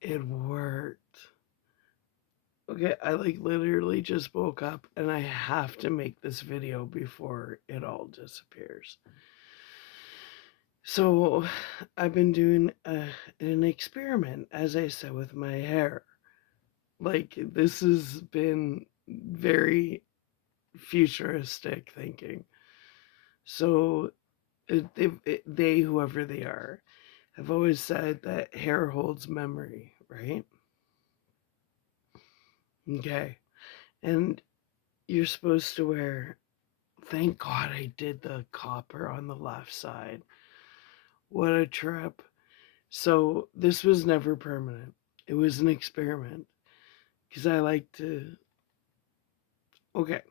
It worked. Okay, I like literally just woke up and I have to make this video before it all disappears. So, I've been doing an experiment, as I said, with my hair. Like, this has been very futuristic thinking. So, they, whoever they are, have always said that hair holds memory, right? Okay. And you're supposed to wear, thank God I did the copper on the left side. What a trip. So, this was never permanent. It was an experiment because I like to. Okay.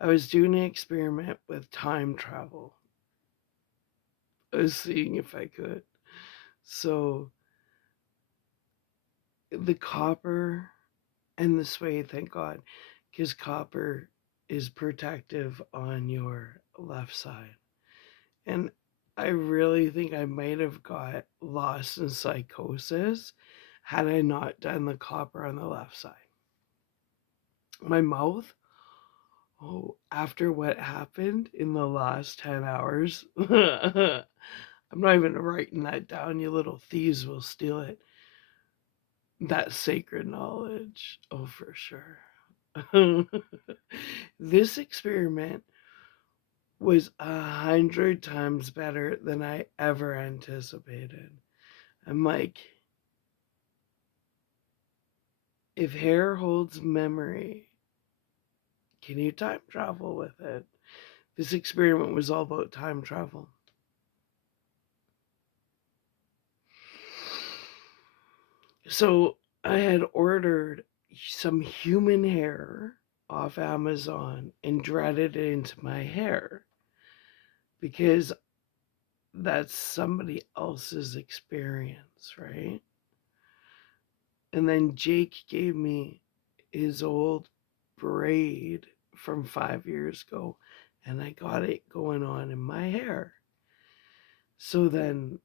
I was doing an experiment with time travel. I was seeing if I could. So, the copper and the suede, thank God, because copper is protective on your left side. And I really think I might have got lost in psychosis had I not done the copper on the left side. My mouth, oh, after what happened in the last 10 hours, I'm not even writing that down. You little thieves will steal it. That sacred knowledge. Oh, for sure. This experiment was 100 times better than I ever anticipated. I'm like, if hair holds memory, can you time travel with it? This experiment was all about time travel. So I had ordered some human hair off Amazon and dreaded it into my hair because that's somebody else's experience, right? And then Jake gave me his old braid from 5 years ago, and I got it going on in my hair. So then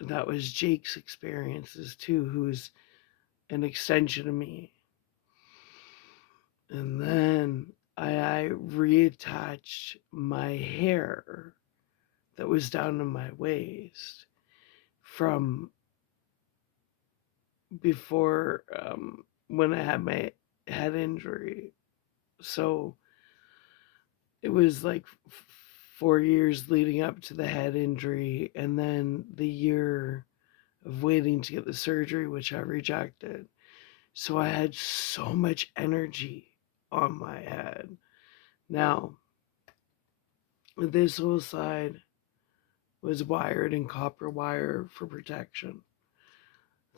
that was Jake's experiences too, who's an extension of me. And then I reattached my hair that was down to my waist from before when I had my head injury. So it was like 4 years leading up to the head injury, and then the year of waiting to get the surgery, which I rejected. So I had so much energy on my head. Now, this whole side was wired in copper wire for protection.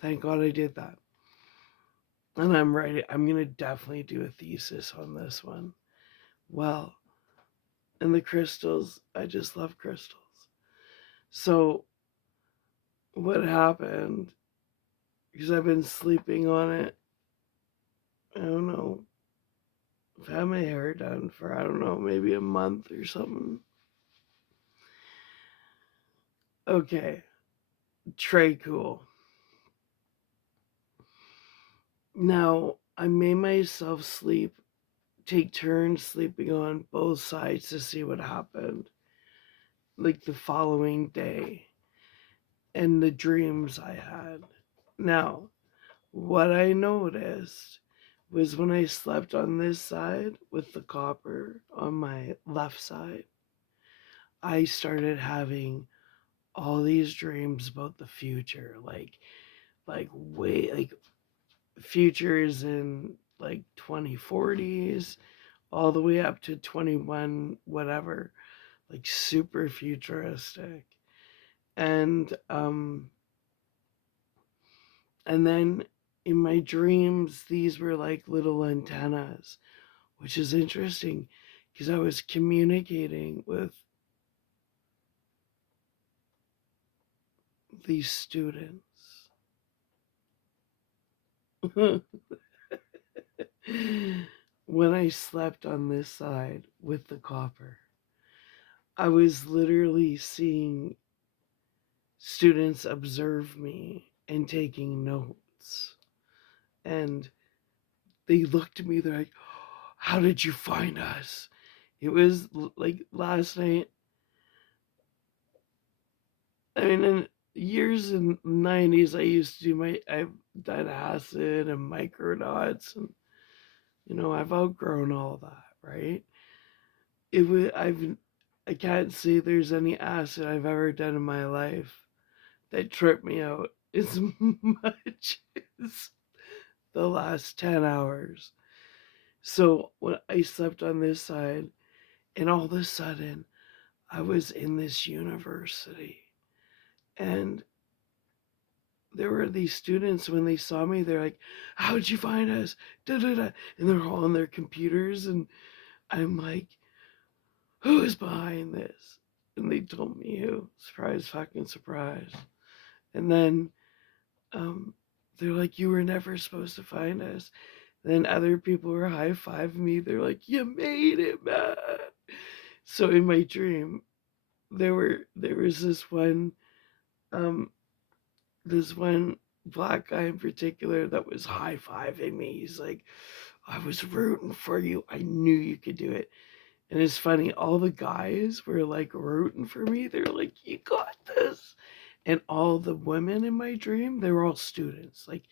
Thank God I did that. And I'm ready. I'm going to definitely do a thesis on this one. Well, and the crystals, I just love crystals. So, what happened, because I've been sleeping on it, I don't know, I've had my hair done for, I don't know, maybe a month or something. Okay, Trey cool. Now, I made myself take turns sleeping on both sides to see what happened, like the following day, and the dreams I had. Now, what I noticed was when I slept on this side with the copper on my left side, I started having all these dreams about the future, like futures in like 2040s all the way up to 21 whatever, like super futuristic. And and then in my dreams these were like little antennas, which is interesting because I was communicating with these students. When I slept on this side with the copper, I was literally seeing students observe me and taking notes. And they looked at me, they're like, "How did you find us?" It was like last night. I mean, in years in the 90s, I've done acid and microdrops, and, I've outgrown all that, right? I can't say there's any acid I've ever done in my life that tripped me out as much as the last 10 hours. So when I slept on this side, and all of a sudden, I was in this university, and there were these students. When they saw me, they're like, "How'd you find us?" Da, da, da. And they're all on their computers, and I'm like, "Who is behind this?" And they told me who. Surprise, fucking surprise. And then um, they're like, "You were never supposed to find us." Then other people were high fiving me. They're like, "You made it, man." So in my dream, there was um this one black guy in particular that was high fiving me. He's like, "I was rooting for you. I knew you could do it." And it's funny, all the guys were like rooting for me. They're like, "You got this." And all the women in my dream, they were all students, like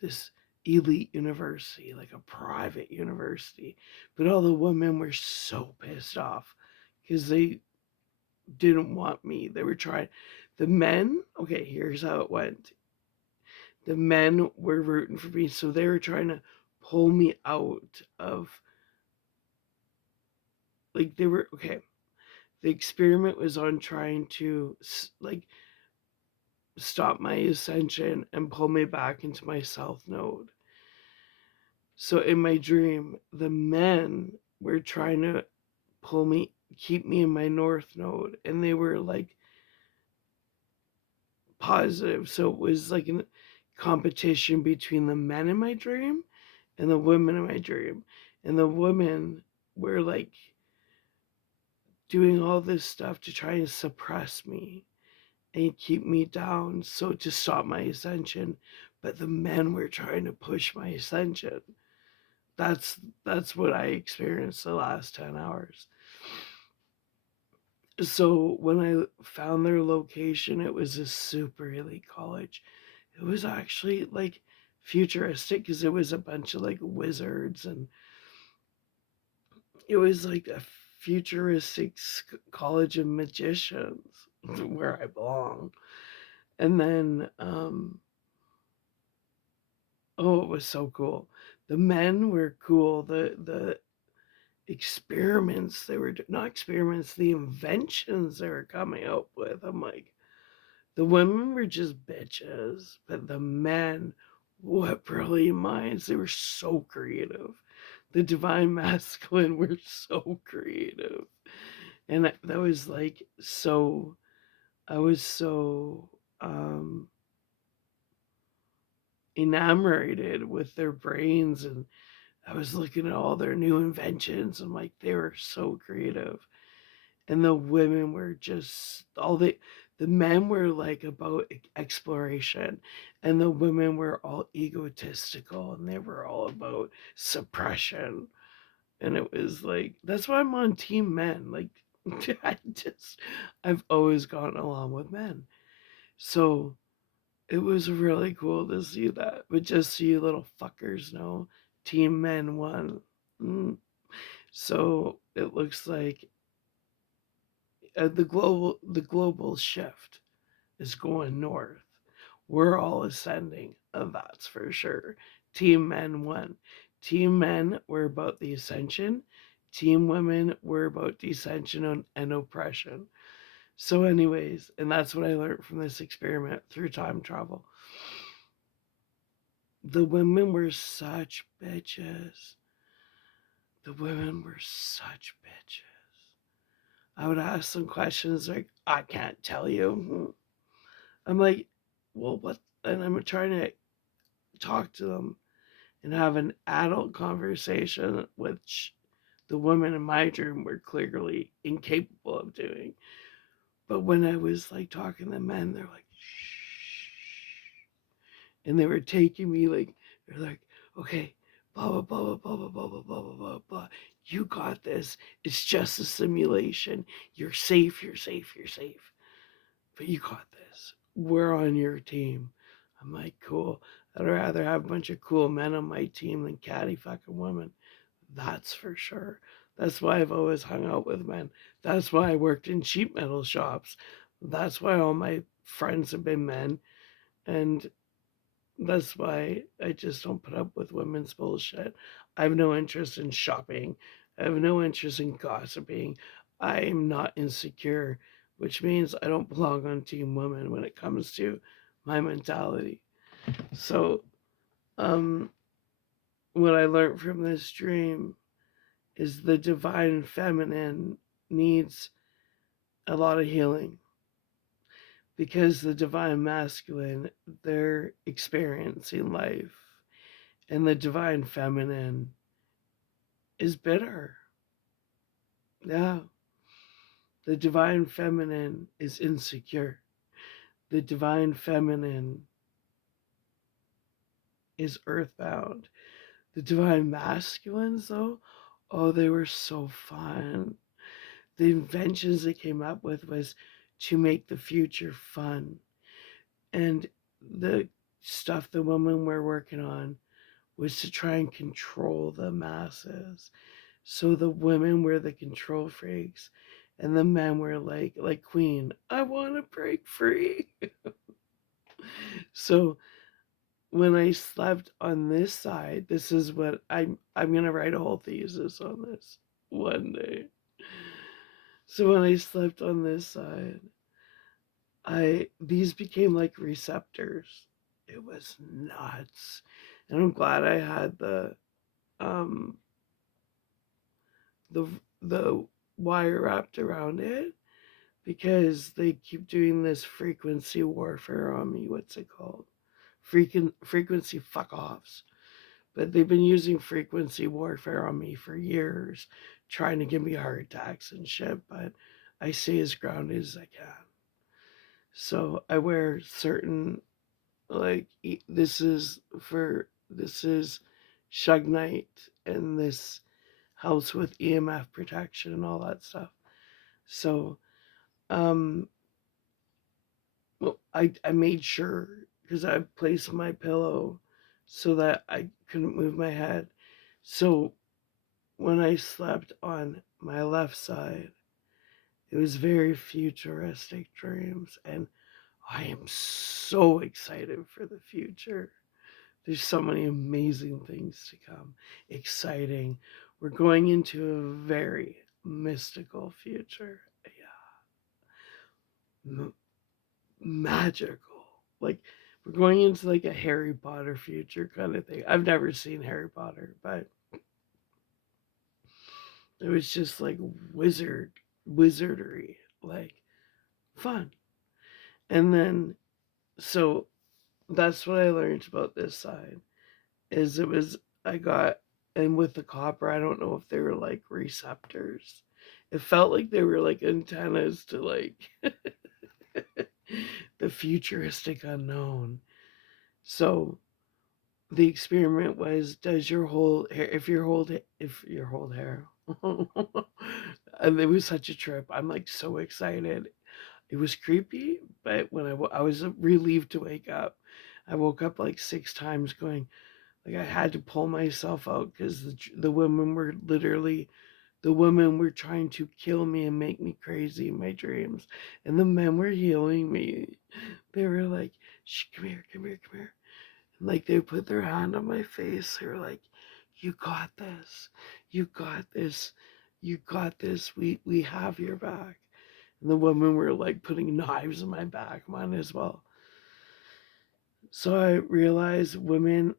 this elite university, like a private university. But all the women were so pissed off because they didn't want me. They were trying. The men, okay, here's how it went. The men were rooting for me, so they were trying to pull me out of, like, they were, okay, the experiment was on trying to, like, stop my ascension and pull me back into my south node. So in my dream, the men were trying to keep me in my north node, and they were like positive. So it was like a competition between the men in my dream and the women in my dream. And the women were like doing all this stuff to try and suppress me and keep me down, so to stop my ascension. But the men were trying to push my ascension. That's what I experienced the last 10 hours. So when I found their location, it was a super elite college. It was actually like futuristic because it was a bunch of like wizards, and it was like a futuristic college of magicians where I belong. And then oh, it was so cool. The men were cool. The experiments they were not experiments, the inventions they were coming up with. I'm like, the women were just bitches, but the men, what brilliant minds. They were so creative. The divine masculine were so creative. And that was like so, I was so enamored with their brains, and I was looking at all their new inventions. I'm like, they were so creative. And the women were just the men were like about exploration, and the women were all egotistical, and they were all about suppression. And it was like, that's why I'm on team men. Like, I've always gotten along with men. So it was really cool to see that. But just so you little fuckers know, team men won. Mm. So it looks like the global shift is going north. We're all ascending, and that's for sure. Team men won. Team men were about the ascension. Team women were about descension and oppression. So, anyways, and that's what I learned from this experiment through time travel. The women were such bitches. The women were such bitches. I would ask them questions like, "I can't tell you." I'm like, "Well, what?" And I'm trying to talk to them and have an adult conversation, which the women in my dream were clearly incapable of doing. But when I was like talking to men, they're like, "Shh." and they were taking me like, they're like, okay, blah blah blah blah blah blah blah blah blah blah blah blah. You got this. It's just a simulation. You're safe. You're safe. You're safe. But you got this. We're on your team. I'm like, cool. I'd rather have a bunch of cool men on my team than catty fucking women. That's for sure. That's why I've always hung out with men. That's why I worked in sheet metal shops. That's why all my friends have been men. And that's why I just don't put up with women's bullshit. I have no interest in shopping. I have no interest in gossiping. I'm not insecure, which means I don't belong on Team Women when it comes to my mentality. So, um, what I learned from this dream is the divine feminine needs a lot of healing because the divine masculine, they're experiencing life, and the divine feminine is bitter. Yeah. The divine feminine is insecure. The divine feminine is earthbound. The divine masculines, though, oh, they were so fun. The inventions they came up with was to make the future fun. And the stuff the women were working on was to try and control the masses. So the women were the control freaks, and the men were like Queen, I want to break free. So when I slept on this side, this is what I'm gonna write a whole thesis on this one day. So when I slept on this side, I these became like receptors. It was nuts. And I'm glad I had um the the wire wrapped around it because they keep doing this frequency warfare on me. What's it called? Frequency fuck offs. But they've been using frequency warfare on me for years, trying to give me heart attacks and shit. But I stay as grounded as I can. So I wear certain like this is Shug Knight, and this helps with EMF protection and all that stuff. So um well, I made sure because I placed my pillow so that I couldn't move my head. So when I slept on my left side, it was very futuristic dreams, and I am so excited for the future. There's so many amazing things to come. Exciting. We're going into a very mystical future. Yeah. Magical. Like we're going into like a Harry Potter future kind of thing. I've never seen Harry Potter, but it was just like wizardry, like fun. And then so that's what I learned about this side is it was I got and with the copper, I don't know if they were like receptors. It felt like they were like antennas to like the futuristic unknown. So the experiment was does your whole hair if your whole hair and it was such a trip. I'm like so excited. It was creepy, but when I was relieved to wake up. I woke up like 6 times going like I had to pull myself out because the women were literally the women were trying to kill me and make me crazy in my dreams, and the men were healing me. They were like, "Shh, come here, come here, come here." Like they put their hand on my face. They were like, "You got this. You got this. You got this. We have your back." And the women were like putting knives in my back, mine as well. So I realized women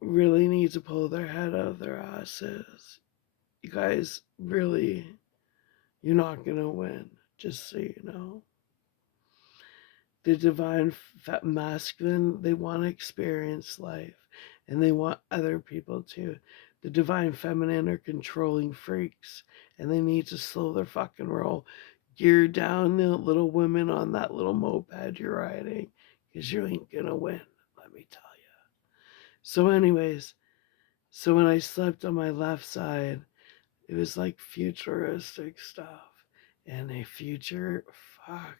really need to pull their head out of their asses. You guys really, you're not gonna win. Just so you know. The divine masculine, they want to experience life and they want other people to. The divine feminine are controlling freaks and they need to slow their fucking roll. Gear down the little women on that little moped you're riding because you ain't gonna win, let me tell you. So, anyways, so when I slept on my left side, it was like futuristic stuff. And a future, fuck,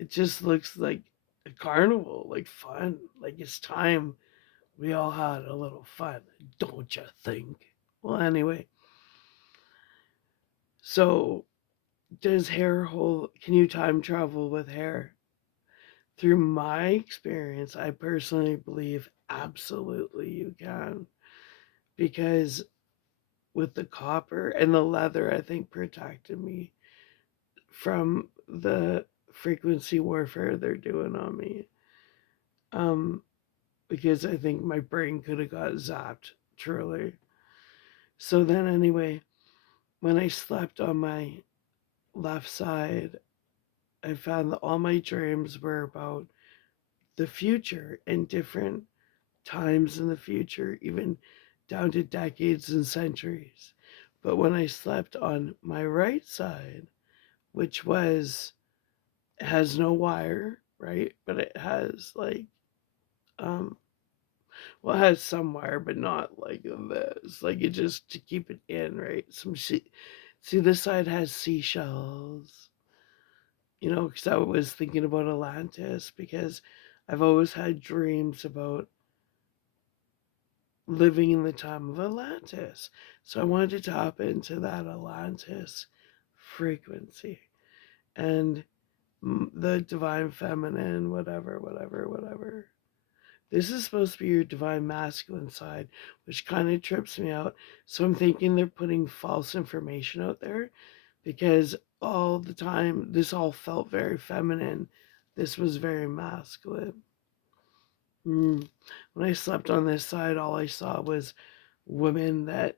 it just looks like a carnival, like fun. Like it's time we all had a little fun, don't you think? Well, anyway, so does hair hold, can you time travel with hair? Through my experience, I personally believe absolutely you can. Because with the copper and the leather, I think protected me from the frequency warfare they're doing on me. Um, because I think my brain could have got zapped, truly. So then, anyway, when I slept on my left side, I found that all my dreams were about the future and different times in the future, even down to decades and centuries. But when I slept on my right side, which was has no wire, right? But it has like um well, it has some wire, but not like this. Like it just to keep it in, right? See, this side has seashells, because I was thinking about Atlantis because I've always had dreams about living in the time of Atlantis. So I wanted to tap into that Atlantis frequency and the divine feminine, whatever, whatever, whatever. This is supposed to be your divine masculine side, which kind of trips me out. So I'm thinking they're putting false information out there because all the time this all felt very feminine. This was very masculine. Mm. When I slept on this side, all I saw was women that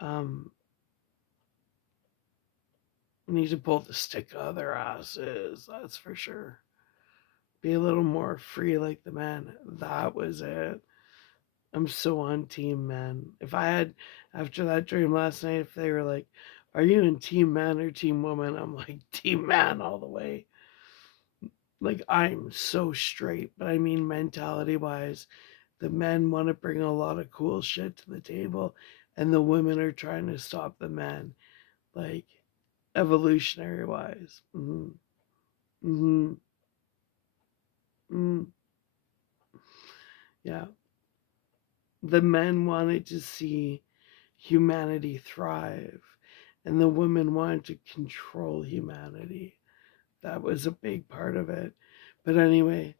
um, need to pull the stick out of their asses. That's for sure. Be a little more free like the men. That was it. I'm so on team men. If I had, after that dream last night, if they were like, "Are you in team man or team woman?" I'm like, team man all the way. Like, I'm so straight, but I mean, mentality wise, the men want to bring a lot of cool shit to the table, and the women are trying to stop the men, like, evolutionary wise. Mm-hmm. Mm-hmm. Mm-hmm. Yeah. The men wanted to see humanity thrive, and the women wanted to control humanity. That was a big part of it. But anyway,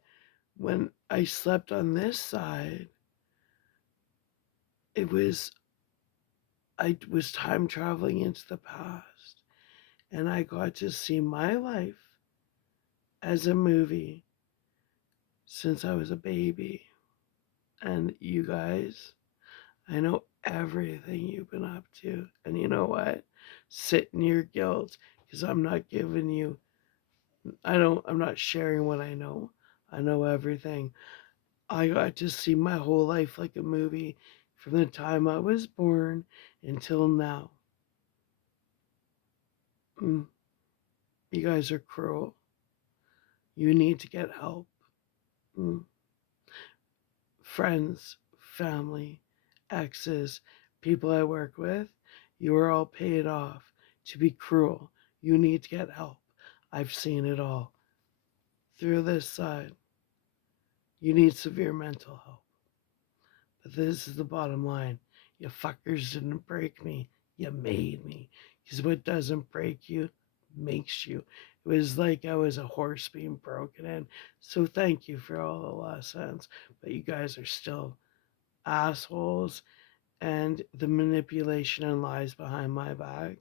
when I slept on this side, it was I was time traveling into the past, and I got to see my life as a movie since I was a baby. And you guys, I know everything you've been up to. And you know what? Sit in your guilt because I'm not giving you, I'm not sharing what I know. I know everything. I got to see my whole life like a movie from the time I was born until now. Mm, you guys are cruel. You need to get help. Mm. Friends, family, exes, people I work with, you are all paid off to be cruel. You need to get help. I've seen it all. Through this side, you need severe mental help. But this is the bottom line. You fuckers didn't break me. You made me. Because what doesn't break you makes you. It was like I was a horse being broken in. So thank you for all the lessons. But you guys are still assholes, and the manipulation and lies behind my back.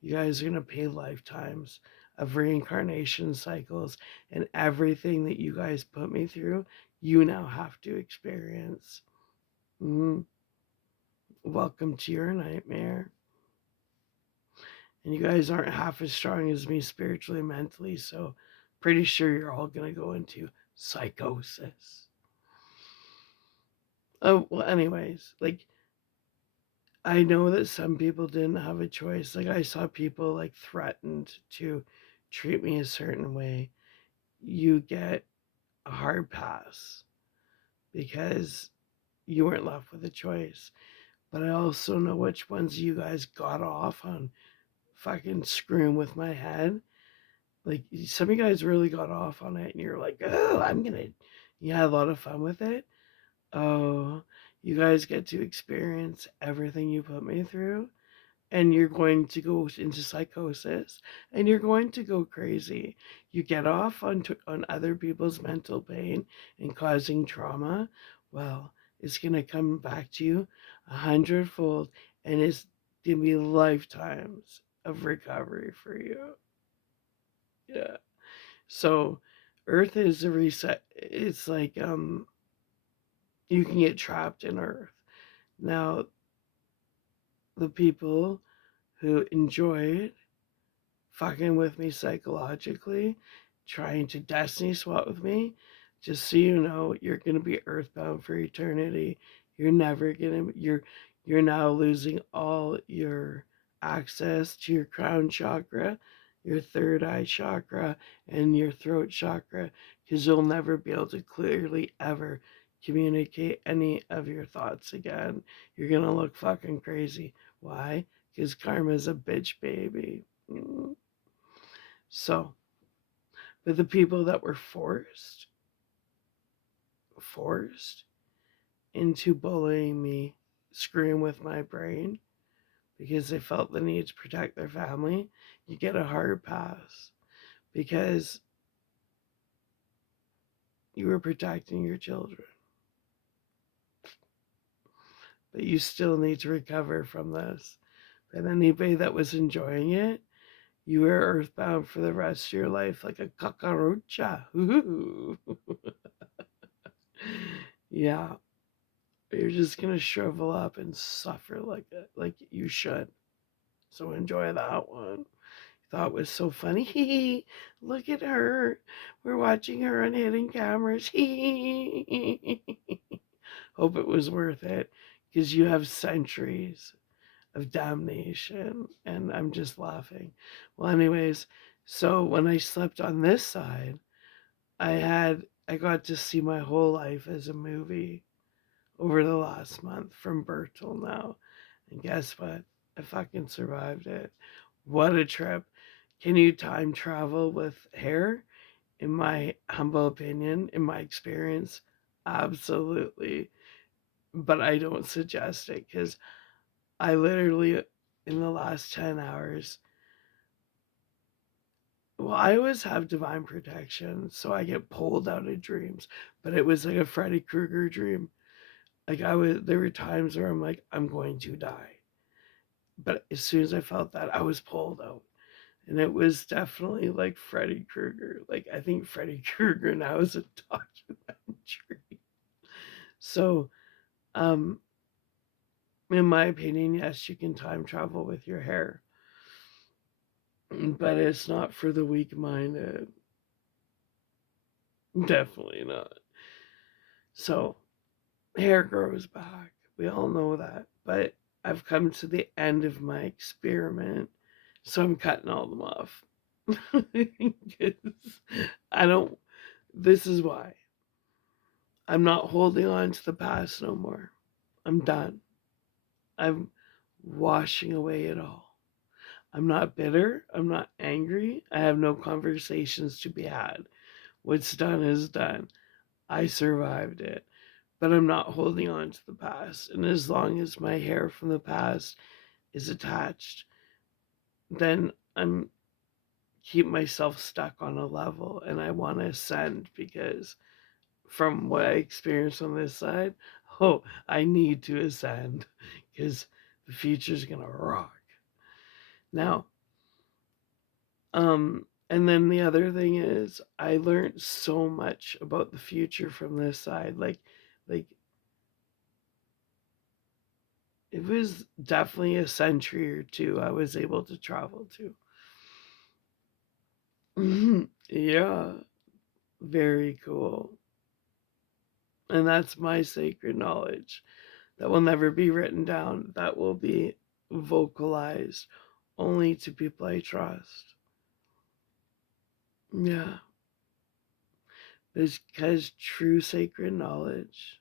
You guys are going to pay lifetimes of reincarnation cycles, and everything that you guys put me through, you now have to experience. Mm-hmm. Welcome to your nightmare. And you guys aren't half as strong as me spiritually and mentally, so pretty sure you're all going to go into psychosis. Oh, well, anyways, like, I know that some people didn't have a choice. Like, I saw people like threatened to treat me a certain way. You get a hard pass because you weren't left with a choice. But I also know which ones you guys got off on fucking screwing with my head. Like, some of you guys really got off on it, and you're like, oh, you had a lot of fun with it. Oh, you guys get to experience everything you put me through, and you're going to go into psychosis, and you're going to go crazy. You get off on other people's mental pain and causing trauma. Well, it's gonna come back to you 100-fold, and it's gonna be lifetimes of recovery for you. Yeah. So, Earth is a reset. It's like you can get trapped in Earth. Now, the people who enjoy fucking with me psychologically, trying to destiny swap with me, just so you know, you're gonna be earthbound for eternity. You're now losing all your access to your crown chakra, your third eye chakra, and your throat chakra, because you'll never be able to clearly ever communicate any of your thoughts again. You're gonna look fucking crazy. Why? Because karma's a bitch, baby. So, but the people that were forced into bullying me, screwing with my brain because they felt the need to protect their family, you get a hard pass because you were protecting your children. But you still need to recover from this. But anybody that was enjoying it, you were earthbound for the rest of your life like a cucaracha. Yeah. You're just gonna shrivel up and suffer like you should. So enjoy that one. Thought it was so funny. Look at her. We're watching her on hidden cameras. Hope it was worth it because you have centuries of damnation, and I'm just laughing. Well, anyways, so when I slept on this side, I got to see my whole life as a movie over the last month from birth till now. And guess what? I fucking survived it. What a trip. Can you time travel with hair? In my humble opinion, in my experience, absolutely. But I don't suggest it because I literally, in the last 10 hours, well, I always have divine protection, so I get pulled out of dreams. But it was like a Freddy Krueger dream. Like there were times where I'm like, I'm going to die. But as soon as I felt that, I was pulled out. And it was definitely like Freddy Krueger. Like, I think Freddy Krueger now is a documentary. So, um, in my opinion, yes, you can time travel with your hair, but it's not for the weak minded. Definitely not. So, hair grows back. We all know that. But I've come to the end of my experiment, so I'm cutting all them off. I don't, this is why. I'm not holding on to the past no more. I'm done. I'm washing away it all. I'm not bitter. I'm not angry. I have no conversations to be had. What's done is done. I survived it. But I'm not holding on to the past. And as long as my hair from the past is attached, then I'm keep myself stuck on a level, and I want to ascend because from what I experienced on this side, oh, I need to ascend because the future's gonna rock. Now, and then the other thing is I learned so much about the future from this side. Like it was definitely a century or two I was able to travel to. Yeah, very cool. And that's my sacred knowledge that will never be written down, that will be vocalized only to people I trust. Yeah, because true sacred knowledge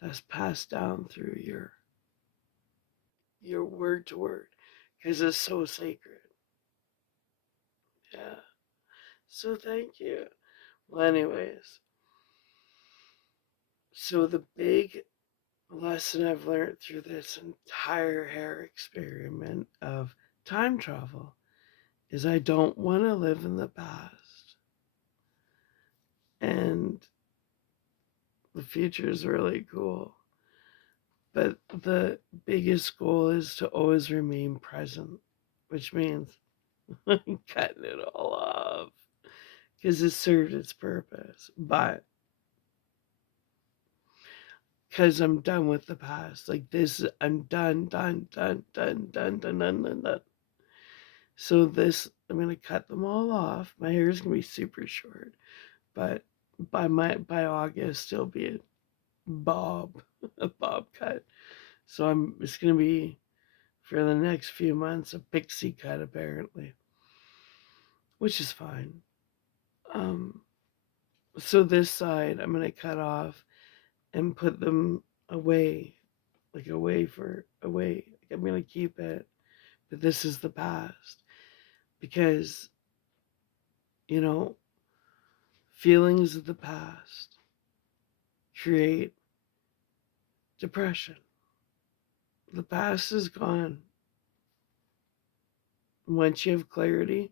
that's passed down through your word to word because it's so sacred. Yeah. So thank you. Well, anyways, so the big lesson I've learned through this entire hair experiment of time travel is I don't want to live in the past. And the future is really cool. But the biggest goal is to always remain present, which means cutting it all off because it served its purpose. But because I'm done with the past, like this, I'm done, done, done, done, done, done, done, done, done. So this, I'm gonna cut them all off. My hair is gonna be super short, but by August it'll be a bob, a bob cut. So it's gonna be for the next few months a pixie cut apparently, which is fine. Um, so this side I'm gonna cut off and put them away, like away. Like I'm gonna keep it, but this is the past because you know feelings of the past create depression. The past is gone. Once you have clarity,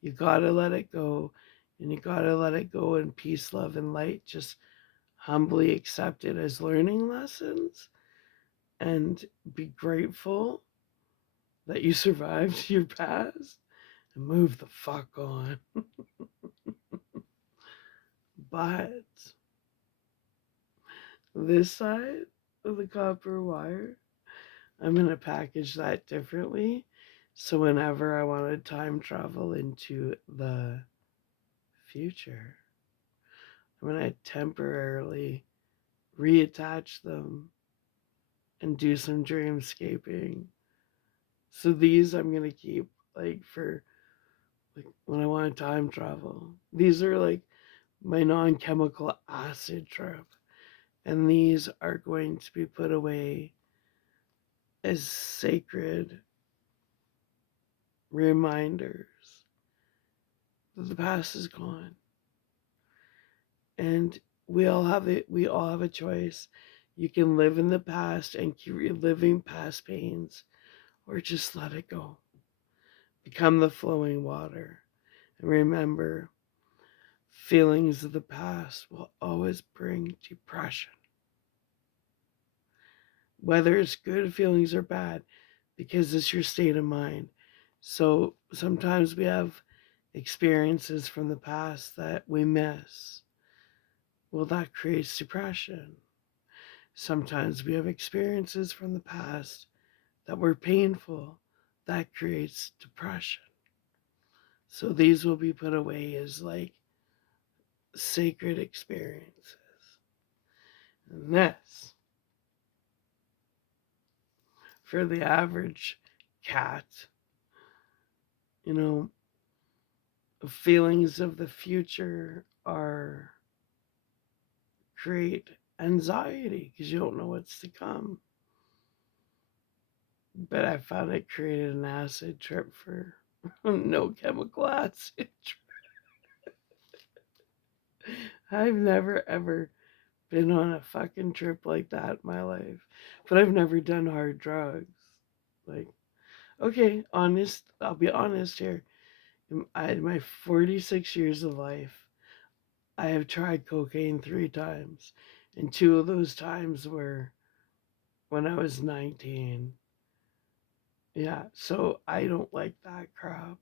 you gotta let it go, and you gotta let it go in peace, love, and light. Just humbly accept it as learning lessons and be grateful that you survived your past and move the fuck on. But this side of the copper wire, I'm going to package that differently. So whenever I want to time travel into the future, I'm going to temporarily reattach them and do some dreamscaping. So these I'm going to keep like for like when I want to time travel. These are like my non-chemical acid trip. And these are going to be put away as sacred reminders that the past is gone. And we all have a choice. You can live in the past and keep reliving past pains, or just let it go. Become the flowing water. And remember, feelings of the past will always bring depression. Whether it's good feelings or bad, because it's your state of mind. So sometimes we have experiences from the past that we miss. Well, that creates depression. Sometimes we have experiences from the past that were painful. That creates depression. So these will be put away as like sacred experiences. And this, for the average cat, you know, feelings of the future are create anxiety because you don't know what's to come. But I found it created an acid trip for no chemical acid trip. I've never ever been on a fucking trip like that in my life. But I've never done hard drugs. Like, okay, I'll be honest here. In my 46 years of life, I have tried cocaine 3 times. And 2 of those times were when I was 19. Yeah, so I don't like that crap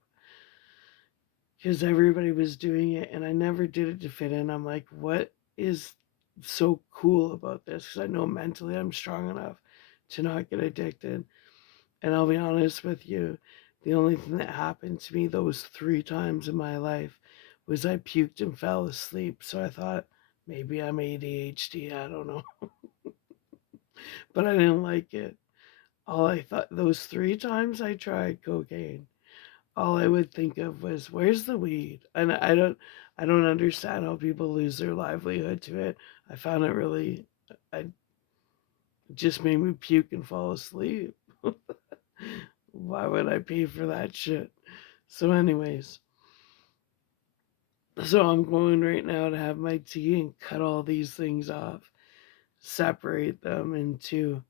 because everybody was doing it and I never did it to fit in. I'm like, what is so cool about this? Because I know mentally I'm strong enough to not get addicted. And I'll be honest with you, the only thing that happened to me those 3 times in my life was I puked and fell asleep. So I thought maybe I'm ADHD. I don't know. But I didn't like it. All I thought, those 3 times I tried cocaine, all I would think of was, where's the weed? And I don't understand how people lose their livelihood to it. I found it really It just made me puke and fall asleep. Why would I pay for that shit? So, anyways, so I'm going right now to have my tea and cut all these things off, separate them into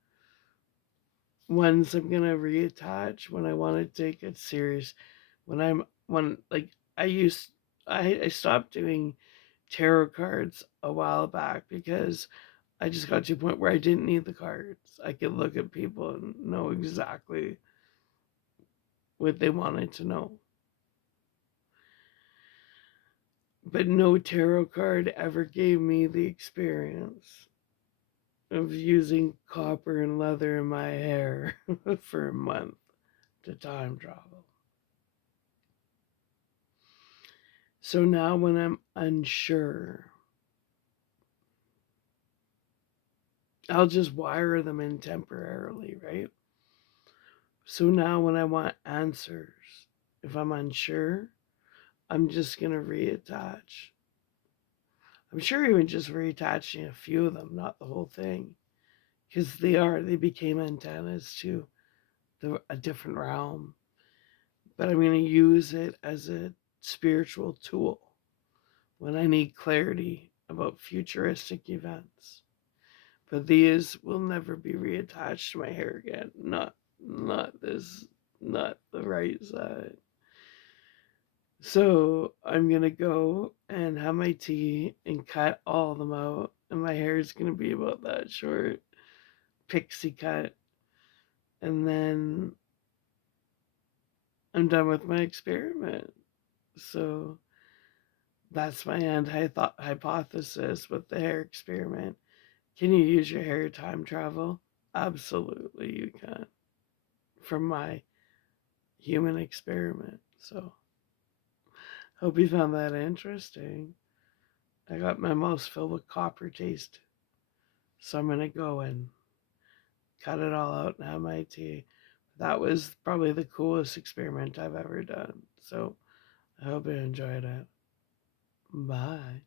ones I'm gonna reattach when I want to take it serious. When like I used I stopped doing tarot cards a while back because I just got to a point where I didn't need the cards. I could look at people and know exactly what they wanted to know. But no tarot card ever gave me the experience of using copper and leather in my hair for a month to time travel. So now when I'm unsure, I'll just wire them in temporarily, right? So now when I want answers, if I'm unsure, I'm just going to reattach. I'm sure even just reattaching a few of them, not the whole thing, because they became antennas to a different realm. But I'm going to use it as a spiritual tool when I need clarity about futuristic events. But these will never be reattached to my hair again. Not this, not the right side. So I'm gonna go and have my tea and cut all of them out, and my hair is gonna be about that short, pixie cut, and then I'm done with my experiment. So that's my hypothesis with the hair experiment. Can you use your hair time travel? Absolutely, you can. From my human experiment. So, hope you found that interesting. I got my mouth filled with copper taste. So, I'm going to go and cut it all out and have my tea. That was probably the coolest experiment I've ever done. So, I hope you enjoyed it. Bye.